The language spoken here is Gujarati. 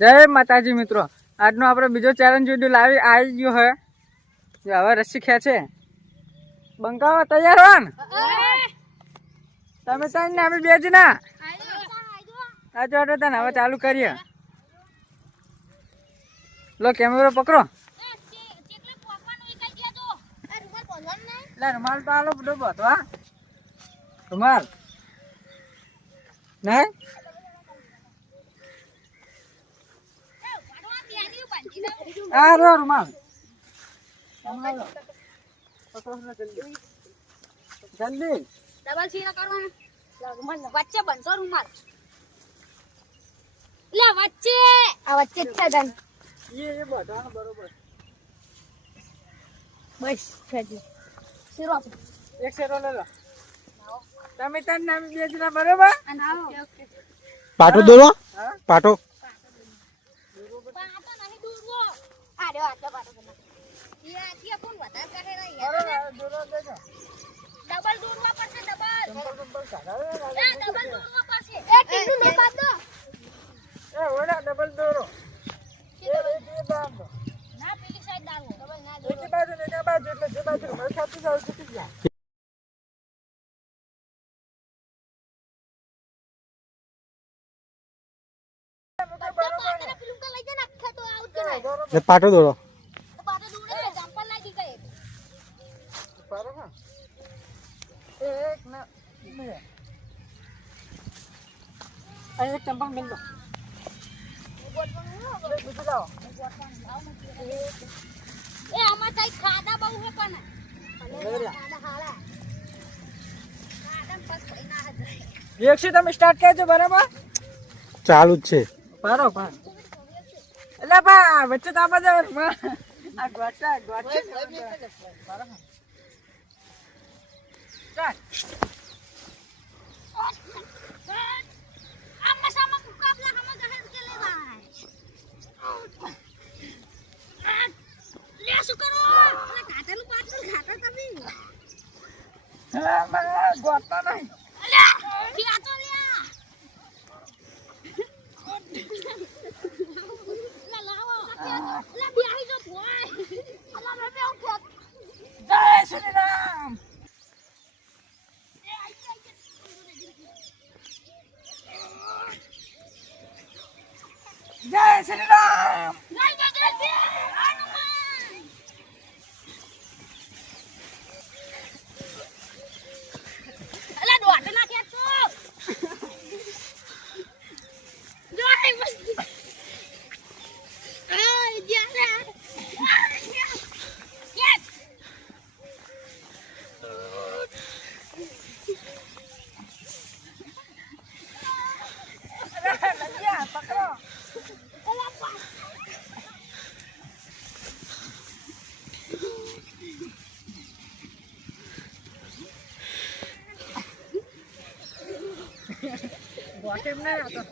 જય માતાજી મિત્રો, આજનો આપણે બીજો ચેલેન્જ વિડીયો આવી ગયો હે. હવે રસ્સી ખેંચે બંકાવા તૈયાર હો ને તમે ત્રણ ને અમે બે જ ના આ જોડે તને હવે ચાલુ કરીએ. લો કેમેરો પકડો. રૂમાલ તો આલો બધો બધો રૂમાલ નહીં આ રો રૂમાલ જલ્દી ડબલ સીના કરવાનું વચ્ચે બનતો રૂમાલ લે વચ્ચે આ વચ્ચે જ છે દન એ બધાનો બરોબર બસ છેજી શીરો આપો એક શેરો લે લો તમે તન નામ બે જણા બરોબર પાટો દોરો હા પાટો પાટો નહીં દૂરવો આ રે આ પાટો બના એ આથી કોણ વધાર કરે રે યાર દોરો દેજો ડબલ દૂરવા પડશે ડબલ ડબલ કાઢાવે એ ડબલ દૂરવા પડશે એ કિન્નુ નો બાદ દો એ ઓડા ડબલ દોરો એ બાંધો ના પેલી સાઈડ દાવો ડબલ ના દો એક બાજુ ને એક બાજુ એટલે જે બાજુ મને ખાતી જાવ છૂટી જાય. ને પાટો દોરો બરોબર એક ના બે આ એક ચંપલ મિલ દો બીજું લાવો એ આમાં સાઈડ ખાડા બહુ હે પણ ખાડા હાલા ખાડા પગ પૈના હજાર એકથી તમે સ્ટાર્ટ કરજો બરાબર ચાલુ જ છે. પારો પાર એટલે બા વચ્ચે તો આમાં જાવ આ ગોટા બરાબર ચાલ આમાં સામા મુકાબલા હમ ગહેર કે લેવાય લે શું કરો એટલે કાટેલું પાટલું ખાતા તમે હા મને ગોટા નહીં અલ્યા ખીયાતો લ્યા લા લાવો લા બિહાઈ જો ભોય અલા મે બે ઉઠ જય શ્રી રામ જય શ્રી રામ અલા દોડે ના ખેતો જોઈ બસ આ ઇડિયા યસ લલિયા પકડો ગોટેમ નહીં આવતો